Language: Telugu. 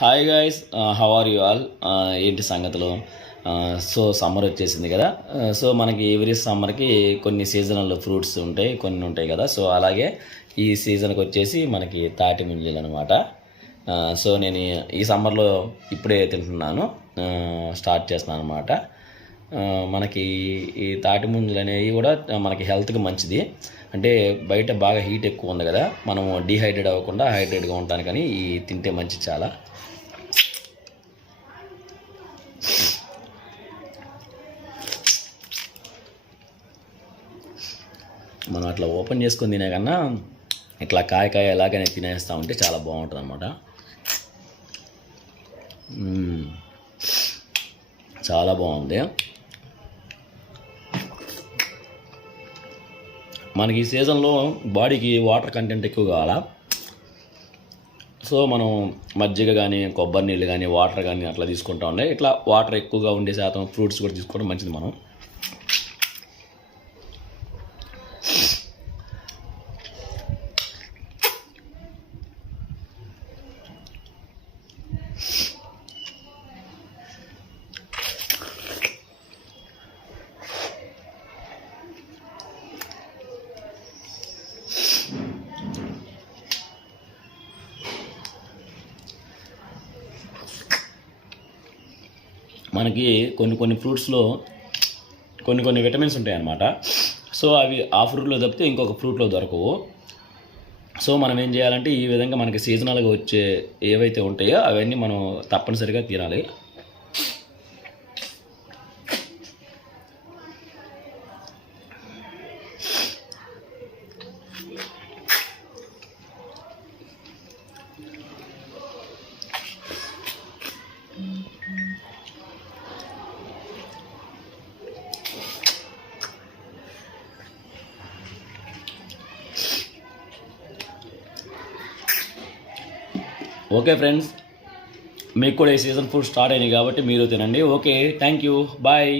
Hi guys how are you all ఏంటి సంగతులు? Uh, సో సమ్మర్ వచ్చేసింది కదా. Uh, సో మనకి ఎవ్రీ సమ్మర్కి కొన్ని సీజనల్ ఫ్రూట్స్ ఉంటాయి కొన్ని ఉంటాయి కదా. సో అలాగే ఈ సీజన్కి వచ్చేసి మనకి తాటి ముంజలు అనమాట సో uh, నేను ఈ- ఈ సమ్మర్లో ఇప్పుడే తింటున్నాను. స్టార్ట్ చేస్తున్నాను అనమాట మనకి ఈ తాటి ముంజలు అనేవి కూడా మనకి హెల్త్కి మంచిది. అంటే బయట బాగా హీట్ ఎక్కువ ఉంది కదా మనము డీహైడ్రేట్ అవ్వకుండా హైడ్రేట్గా ఉండటానికని ఈ తింటే మంచిది చాలా. మనం అట్లా ఓపెన్ చేసుకొని తినే కన్నా ఇట్లా కాయ కాయ ఎలాగైనా తినేస్తూ ఉంటే చాలా బాగుంటుంది అనమాట చాలా బాగుంది. మనకి ఈ సీజన్లో బాడీకి వాటర్ కంటెంట్ ఎక్కువ కావాలా? సో మనం మజ్జిగ కానీ కొబ్బరి నీళ్ళు కానీ వాటర్ కానీ అట్లా తీసుకుంటా ఉండే. ఇట్లా వాటర్ ఎక్కువగా ఉండే శాతం ఫ్రూట్స్ కూడా తీసుకోవడం మంచిది మనం. మనకి కొన్ని కొన్ని ఫ్రూట్స్లో కొన్ని కొన్ని విటమిన్స్ ఉంటాయి అన్నమాట సో అవి ఆ ఫ్రూట్లో తప్పితే ఇంకొక ఫ్రూట్లో దొరకవు. సో మనం ఏం చేయాలంటే ఈ విధంగా మనకి సీజనల్గా వచ్చే ఏవైతే ఉంటాయో అవన్నీ మనం తప్పనిసరిగా తినాలి. ఓకే ఫ్రెండ్స్ మీకు కూడా ఈ సీజన్ ఫుడ్ స్టార్ట్ అయినాయి కాబట్టి మీరు తినండి. Okay thank you bye.